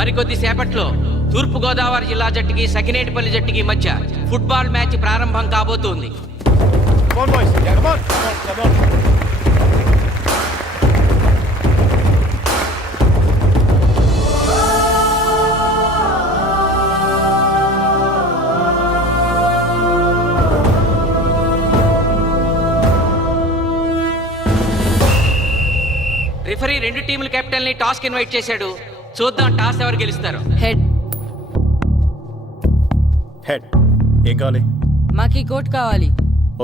మరికొద్ది సేపట్లో తూర్పు గోదావరి జిల్లా జట్టుకి సకినేటిపల్లి జట్టుకి మధ్య ఫుట్బాల్ మ్యాచ్ ప్రారంభం కాబోతోంది. రిఫరీ రెండు టీముల కెప్టెన్ ని టాస్ కి ఇన్వైట్ చేశాడు. చూద్దాం టాస్ ఎవరు గెలుస్తారు. హెడ్. హెడ్. ఏం కావాలి? మాకి కోట్ కావాలి.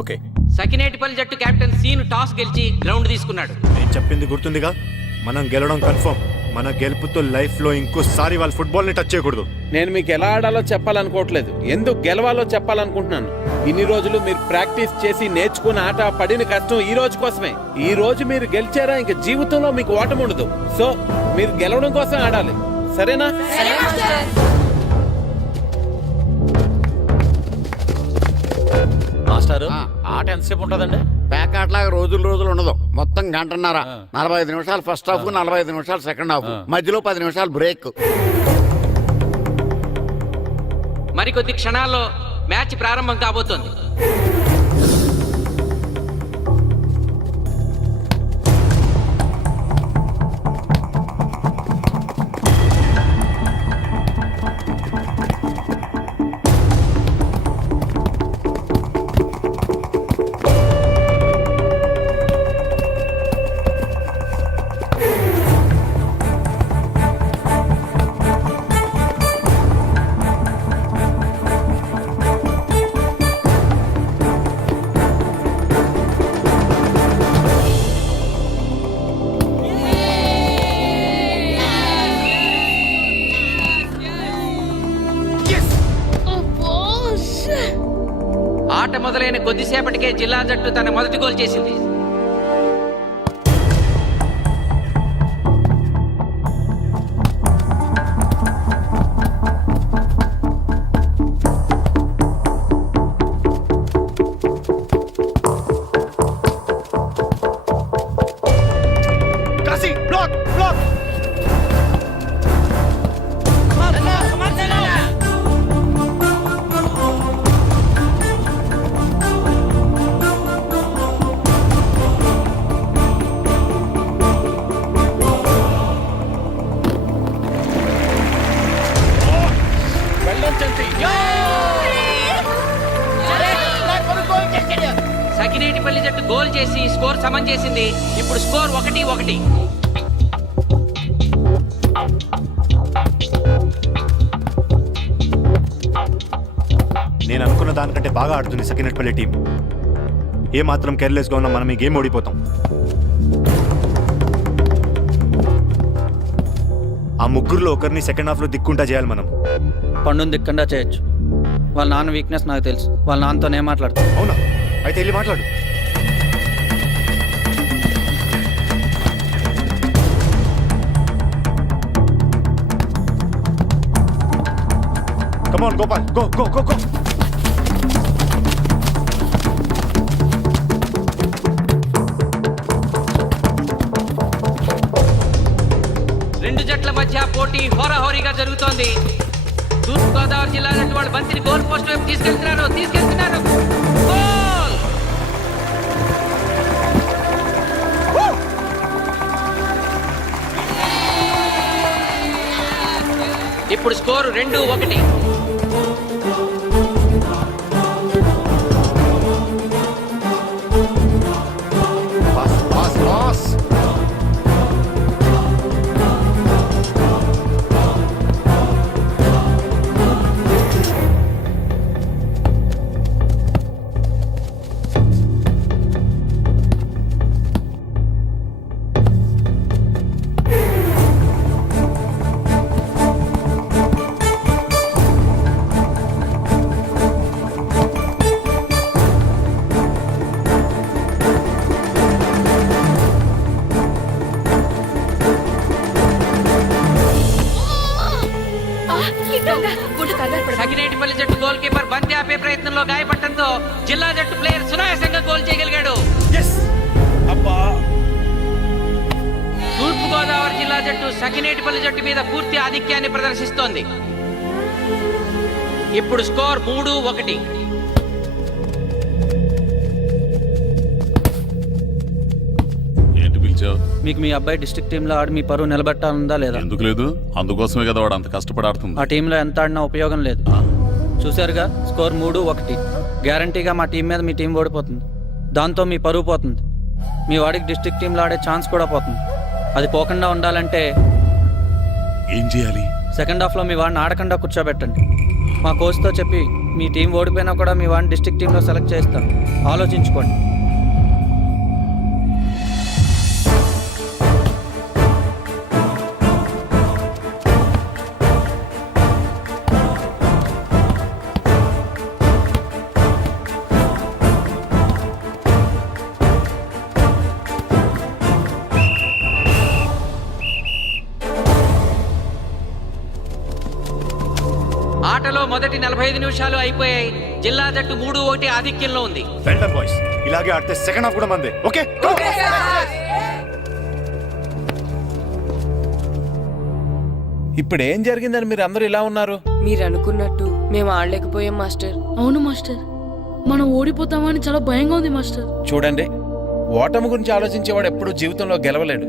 ఓకే. సకినేటిపల్లి జట్టు కెప్టెన్ సీను టాస్ గెలిచి గ్రౌండ్ తీసుకున్నాడు. నేను చెప్పింది గుర్తుందిగా, మనం గెలవడం కన్ఫర్మ్. మన గెలుపుతో లైఫ్ లో ఇంకోసారి వాళ్ళ ఫుట్బాల్ ని టచ్ చేయకూడదు. నేను మీకు ఎలా ఆడాలో చెప్పాలనుకోవట్లేదు, ఎందుకు గెలవాలో చెప్పాలనుకుంటున్నాను. ఇన్ని రోజులు మీరు ప్రాక్టీస్ చేసి నేర్చుకున్న ఆట పడిన కష్టం ఈ రోజు కోసమే. ఈ రోజు మీరు గెలిచారా ఇంక జీవితంలో మీకు ఓటమి ఉండదు. సో మీరు గెలవడం కోసం ఆడాలి, సరేనా? మాస్టారు, ఆట ఎంతసేపు ఉంటుందండి? పేకాట్లాగా రోజులు ఉండదు, మొత్తం గంటన్నర. 45 నిమిషాలు ఫస్ట్ హాఫ్, 45 నిమిషాలు సెకండ్ హాఫ్, మధ్యలో 10 నిమిషాలు బ్రేక్. మరికొద్ది క్షణాల్లో మ్యాచ్ ప్రారంభం కాబోతోంది. ఆట మొదలైన కొద్దిసేపటికే జిల్లా జట్టు తన మొదటి గోల్ చేసింది. సకినేటిపల్లి జట్టు గోల్ చేసి స్కోర్ సమం చేసింది. ఇప్పుడు స్కోర్ 1-1. నేను అనుకున్న దానికంటే బాగా ఆడుతుంది సకినేటిపల్లి టీం. ఏ మాత్రం కేర్లెస్ గా ఉన్నా మనం ఈ గేమ్ ఓడిపోతాం. ఆ ముగ్గురులో ఒకరిని సెకండ్ హాఫ్ లో దిక్కుంటా చేయాలి మనం. పండుని దిక్కుండా చేయొచ్చు. వాళ్ళ నాన్న వీక్నెస్ నాకు తెలుసు. వాళ్ళ నాన్నతోనే మాట్లాడతాను. అవునా? అయితే వెళ్ళి మాట్లాడు. Come on, Gopal. Go. రెండు జట్ల మధ్య పోటీ హోరాహోరీగా జరుగుతోంది. తూర్పు గోదావరి జిల్లా జట్టు వాళ్ళు బంతిని గోల్ పోస్ట్ వైపు తీసుకెళ్తున్నారు. గోల్! ఇప్పుడు స్కోరు 2-1. సకినేటిపల్లి జట్టు గోల్ కీపర్ బంతి ఆపే ప్రయత్నంలో గాయపడటంతో జిల్లా జట్టు ప్లేయర్ సునాయాసంగా గోల్ చేయగలిగాడు. అబ్బా! తూర్పు తూర్పుగోదావరి జిల్లా జట్టు సకినేటిపల్లి జట్టు మీద పూర్తి ఆధిక్యాన్ని ప్రదర్శిస్తోంది. ఇప్పుడు స్కోర్ 3-1. ఏంటి పిలిచావు? మీకు మీ అబ్బాయి డిస్ట్రిక్ట్ టీంలో ఆడి మీ పరువు నిలబెట్టాలందా లేదా? ఎందుకు లేదు? అందుకోసమే కదా వాడు అంత కష్టపడి ఆడుతుంది. ఆ టీంలో ఎంత ఆడినా ఉపయోగం లేదు. చూశారుగా, స్కోర్ 3-1. గ్యారంటీగా మా టీం మీద మీ టీం ఓడిపోతుంది. దాంతో మీ పరువు పోతుంది. మీ వాడికి డిస్ట్రిక్ట్ టీంలో ఆడే ఛాన్స్ కూడా పోతుంది. అది పోకుండా ఉండాలంటే ఏం చేయాలి? సెకండ్ హాఫ్లో మీ వాడిని ఆడకుండా కూర్చోబెట్టండి. మా కోచ్తో చెప్పి మీ టీం ఓడిపోయినా కూడా మీ వాడిని డిస్ట్రిక్ట్ టీంలో సెలెక్ట్ చేస్తాను. ఆలోచించుకోండి. ఆటలో మొదటి 45 నిమిషాలు అయిపోయాయి. జిల్లా జట్టు 3-1 ఆధిక్యంలో ఉంది. వెల్డన్ బాయ్స్, ఇలాగే ఆడితే సెకండ్ హాఫ్ కూడా మందే. ఓకే, ఇప్పుడు ఏం జరిగిందని మీరు అందరూ ఇలా ఉన్నారు? మీరు అనుకున్నట్టు మేము ఆడలేకపోయాం మాస్టర్. అవును మాస్టర్, మనం ఓడిపోతామని చాలా భయంగా ఉంది మాస్టర్. చూడండి, ఓటమి గురించి ఆలోచించేవాడు ఎప్పుడు జీవితంలో గెలవలేడు.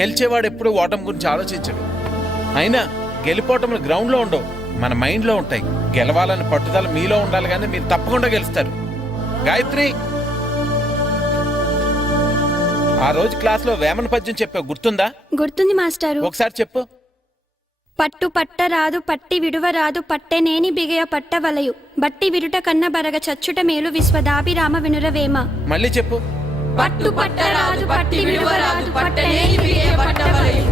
గెలిచేవాడు ఎప్పుడు ఓటమి గురించి ఆలోచించడు. అయినా గెలిపోవటంలో గ్రౌండ్లో ఉండవు, మన మైండ్లో ఉంటాయి. గెలవాలని పట్టుదల మీలో ఉండాలి, కానీ మీరు తప్పకుండా గెలుస్తారు. గాయత్రి, ఆ రోజు క్లాస్లో వేమన పద్యం చెప్పావు, గుర్తుందా? గుర్తుంది మాస్టారు. ఒకసారి చెప్పు. పట్టు పట్టరాదు పట్టి విడువరాదు పట్టెనేని బిగయ పట్టవలయు బట్టి విరుట కన్న బరగ చచ్చుట మేలు విశ్వదాభిరామ వినురవేమ. మళ్ళీ చెప్పు. పట్టు పట్టరాదు పట్టి విడువరాదు పట్టనేని బిగే పట్టవలయు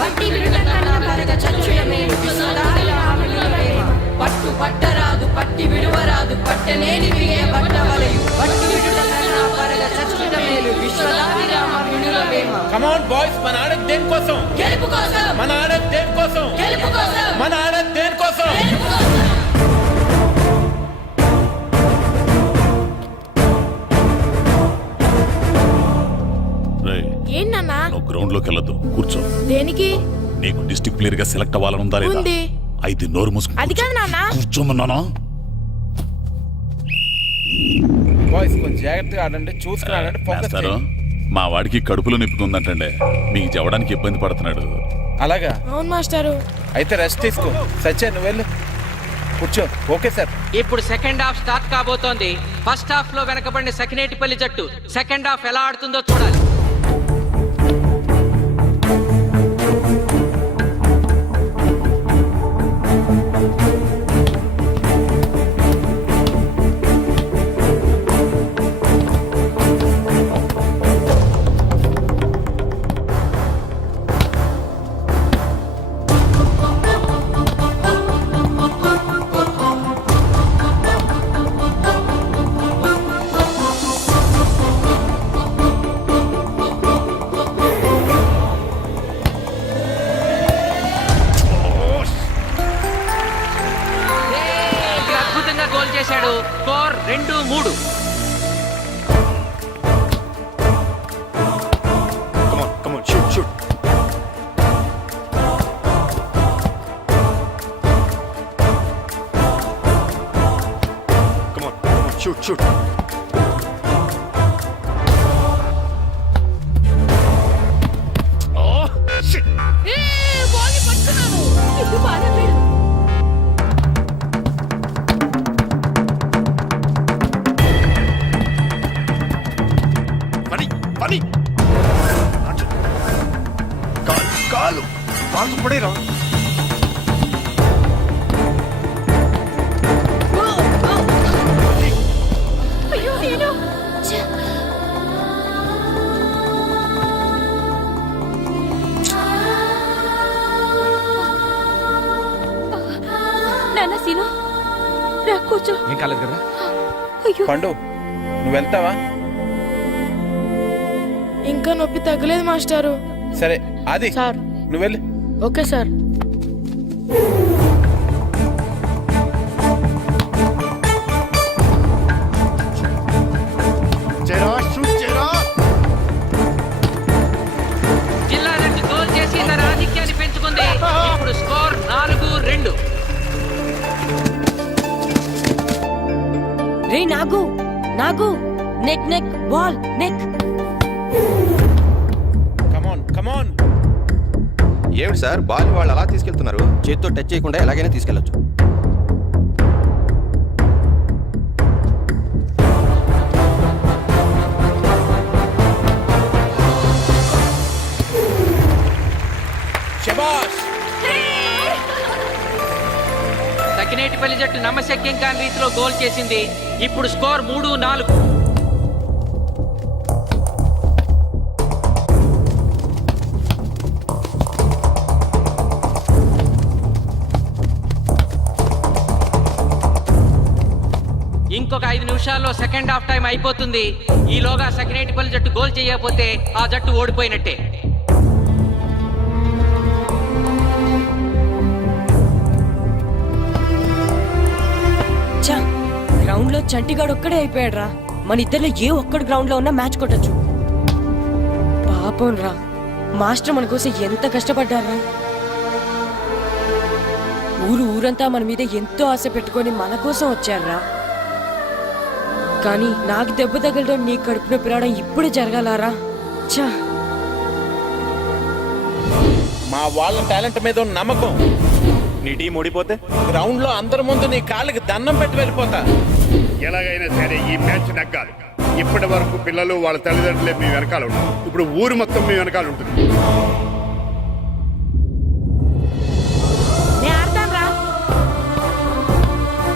బట్టి విరుట కన్న బరగ చచ్చుట మేలు విశ్వదాభిరామ వినురవేమ. పట్టు పట్టరాదు పట్టి విడువరాదు పట్టనేని బిగే పట్టవలయు బట్టి విరుట కన్న బరగ చచ్చుట మేలు విశ్వదాభిరామ వినురవేమ. కమ్ ఆన్ బాయ్స్, మన ఆడేది దేనికోసం? గెలుపు కోసం. మన ఆడేది దేనికోసం? గెలుపు కోసం. మన ఆడేది దేనికోసం? రేయ్, ఏంటన్నా? నువ్వు గ్రౌండ్ లోకి వెళ్ళొద్దు, కూర్చో. దేనికి? నీకు డిస్ట్రిక్ట్ ప్లేయర్ గా సెలెక్ట్ అవ్వాలనుందా లేదా? ఉంది. అయితే నోరు మూసుకుని అది కాదు నాన్న. కూర్చోమన్నానా? బాయ్స్ కొంచెం జాగ్రత్తగా ఆడండి, చూసుకుని ఆడండి, ఫోకస్ మాస్టారు, చేయండి. మా వాడికి కడుపులో నొప్పి ఉందంటండి. మీకు చెప్పడానికి ఇబ్బంది పడుతున్నాడు. అలాగా? అవును మాస్టారు. అయితే రెస్ట్ తీసుకో. సత్య, నువ్వు వెళ్ళు, కూర్చో. Okay sir. ఇప్పుడు సెకండ్ హాఫ్ స్టార్ట్ కాబోతోంది. ఫస్ట్ హాఫ్ లో వెనకబడిన సకినేటిపల్లి జట్టు సెకండ్ హాఫ్ ఎలా ఆడుతుందో చూడాలి. అద్భుతంగా గోల్ చేశాడు. Score 2-3. come on, shoot. Come on, shoot. Oh, shit. ఇది బాగా లేదు. పని కాలు పడేరా. అయ్యో నేను నాన్న సీను, రా కూర్చో. ఏం కాలేదు కదా? అయ్యో, పండు, నువ్వు వెళ్తావా? ఇంకా నొప్పి తగ్గలేదు మాస్టారు. సరే, ఆది సార్. నువ్వు వెళ్ళు. Okay sir. shoot. జిల్లా జట్టు గోల్ నాగు నాగు నెక్ నెక్ బాల్ నెక్. కమాన్ కమాన్. ఏమిటి సార్ బాల్ వాళ్ళు అలా తీసుకెళ్తున్నారు? చేతితో టచ్ చేయకుండా ఎలాగైనా తీసుకెళ్లొచ్చు. శబాష్. సకినేటిపల్లి జట్టు నమ్మశక్యం కాని రీతిలో గోల్ చేసింది. ఇప్పుడు స్కోర్ 3-4. ఇంకొక 5 నిమిషాల్లో సెకండ్ హాఫ్ టైం అయిపోతుంది. ఈలోగా సకినేటిపల్లి జట్టు గోల్ చేయకపోతే ఆ జట్టు ఓడిపోయినట్టే. గ్రౌండ్ లో చంటిగాడు ఒక్కడే అయిపోయాడు రా. మన ఇద్దరిలో ఏ ఒక్కడు గ్రౌండ్ లో ఉన్నా మ్యాచ్ కొట్టచ్చు. పాపం రా, మాస్టర్ మన కోసం ఎంత కష్టపడ్డారా. ఊరంతా మన మీద ఎంతో ఆశ పెట్టుకొని మన కోసం వచ్చారా. కానీ నాకు దెబ్బ తగలడం, నీ కడుపు నొప్పి రావడం ఇప్పుడే జరగాలారా. చా, మా వాళ్ళ టాలెంట్ మీద ఉన్న నమ్మకం. నీ టీం ఓడిపోతే గ్రౌండ్ లో అందరి ముందు నీ కాళ్ళకి దండం పెట్టి వెళ్ళిపోతా. ఎలాగైనా సరే ఈ మ్యాచ్ నగ్గాలి. ఇప్పటి వరకు పిల్లలు వాళ్ళ తల్లిదండ్రులే మీ వెనకాల ఉంటారు. ఇప్పుడు ఊరు మొత్తం మీ వెనకాల ఉంటుంది.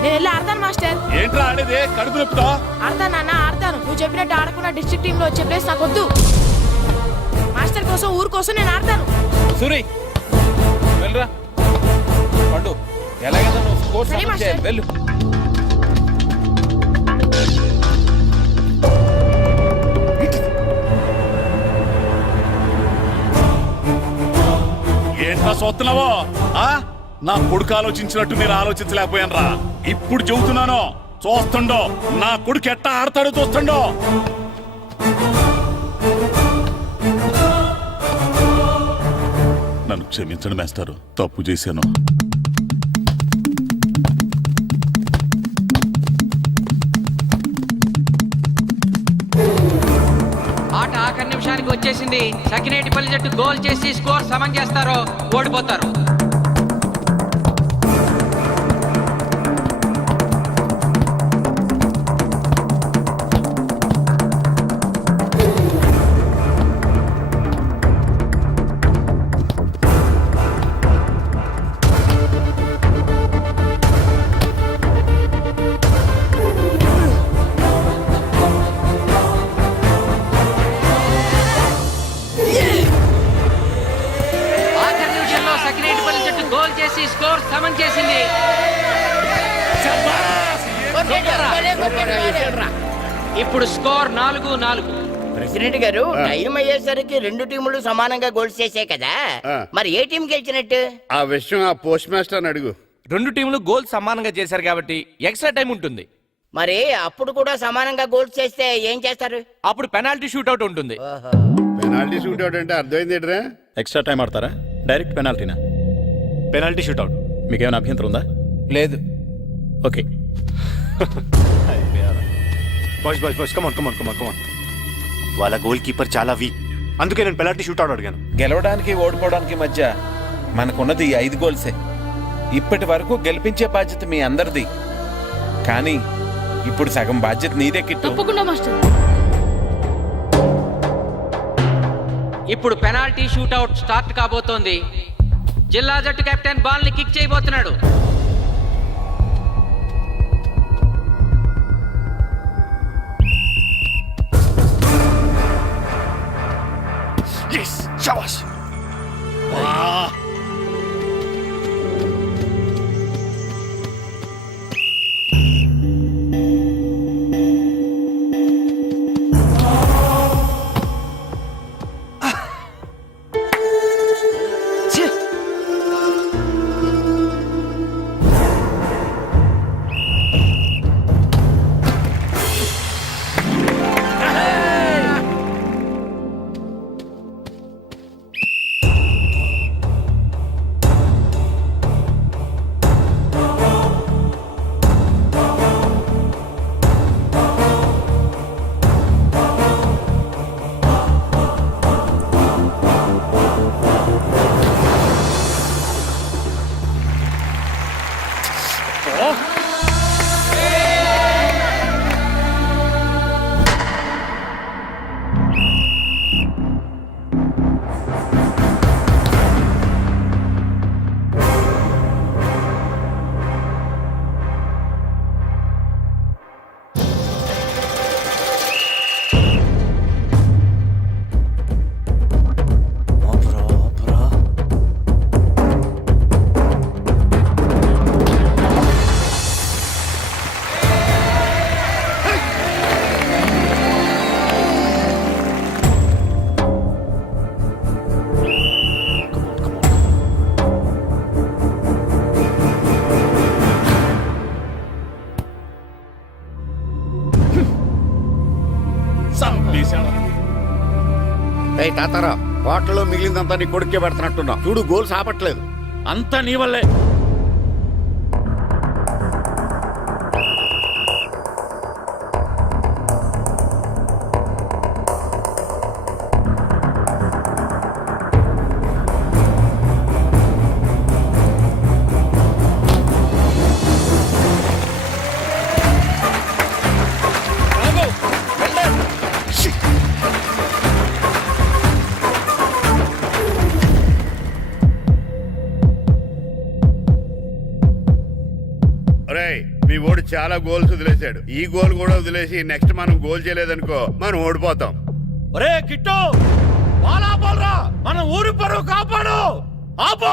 నేను వెళ్ళి ఆడతాను మాస్టర్. ఏంట్రా ఆడేదే? కడుపు నొప్పుతో ఆడతాను నాన్న, ఆడతాను. నువ్వు చెప్పినట్టు ఆడకుండా డిస్ట్రిక్ట్ టీమ్ లో వచ్చే ప్లేస్ నాకు వద్దు. మాస్టర్ కోసం, ఊరు కోసం నేను ఆడతాను. సూరి వెళ్ళరా. పండు ఎలాగైనా నువ్వు స్కోర్ సరే సమన్ చేయాలి. మాస్టర్. వెళ్ళు. ఏంట్రా చూస్తున్నావో? నా కొడుకు ఆలోచించినట్టు నేను ఆలోచించలేకపోయాను రా. ఇప్పుడు చెబుతున్నాను, చూస్తుండో నా కొడుకు ఎట్టా ఆడతాడో చూస్తుండో. నన్ను క్షమించండి మేస్తారు, తప్పు చేశాను. ఆట ఆఖరి నిమిషానికి వచ్చేసింది. సకినేటిపల్లి జట్టు గోల్ చేసి స్కోర్ సమం చేస్తారో ఓడిపోతారు. ఆఖరి నిమిషంలో సకినేటిపల్లి జట్టు గోల్ చేసి స్కోర్ సమం చేసింది. ఇప్పుడు స్కోర్ 4-4. ప్రెసిడెంట్ గారు, టైం అయ్యేసరికి రెండు టీములు సమానంగా గోల్స్ చేసే కదా, మరి ఏ టీం గెలిచినట్టు? ఆ విషయం ఆ పోస్ట్ మాస్టర్ అడుగు. రెండు టీంలు గోల్ సమానంగా చేశారు కాబట్టి ఎక్స్ట్రా టైం ఉంటుంది. మరి అప్పుడు కూడా సమానంగా గోల్స్ చేస్తే ఏం చేస్తారు? అప్పుడు పెనాల్టీ షూట్అవుట్ ఉంటుంది. పెనాల్టీ షూట్ అవుట్ అంటే అర్థమైంది ఏంట్రా? ఎక్స్ట్రా టైం ఆడతారా? డైరెక్ట్ పెనాల్టీనా? Penalty shootout. మీకేమైనా అభ్యంతరం ఉందా? లేదు. Okay. Boys boys boys come on come on come on come on. వాళ్ళ గోల్ కీపర్ చాలా వీక్, అందుకే నేను పెనాల్టీ షూట్అవుట్ అడిగాను. గెలవడానికి ఓడిపోవడానికి మధ్య మనకున్నది ఈ 5 గోల్సే. ఇప్పటి వరకు గెలిపించే బాధ్యత మీ అందరిది. కానీ ఇప్పుడు సగం బాధ్యత నీదే కిట్టు. తప్పకుండా మాస్టర్. ఇప్పుడు పెనాల్టీ షూట్అవుట్ స్టార్ట్ కాబోతోంది. జిల్లా జట్టు కెప్టెన్ బాల్ ని కిక్ చేయబోతున్నాడు. తాతారా హోటల్లో మిగిలిందంతా నీ కొడుకే పెడుతున్నట్టున్నావు చూడు గోల్స్ ఆపట్లేదు. అంతా నీ వల్లే. ఒరేయ్ మీ ఓడి చాలా గోల్స్ వదిలేశాడు. ఈ గోల్ కూడా వదిలేసి నెక్స్ట్ మనం గోల్ చేయలేదనుకో మనం ఓడిపోతాం. ఒరే కిట్టు, బాల్ ఆపాలరా, మన ఊరి పరువు కాపాడు. ఆపు.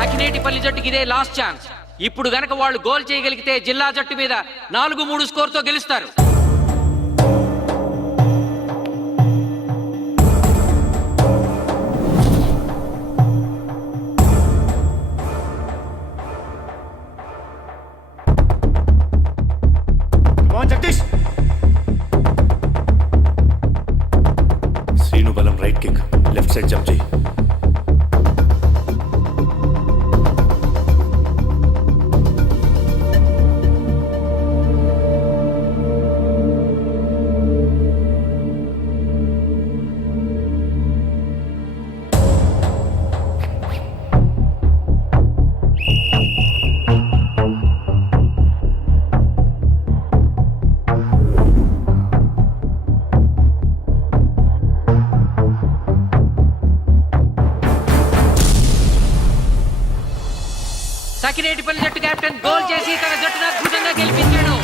సకినేటిపల్లి జట్టుకి ఇదే లాస్ట్ ఛాన్స్. ఇప్పుడు గనక వాళ్ళు గోల్ చేయగలిగితే జిల్లా జట్టు మీద 4-3 స్కోర్తో గెలుస్తారు. జగదీష్, శ్రీను బలం right kick, left side jump చేయి. సకినేటిపల్లి జట్టు కెప్టెన్ గోల్ చేసి తన జట్టును అద్భుతంగా గెలిపించాడు.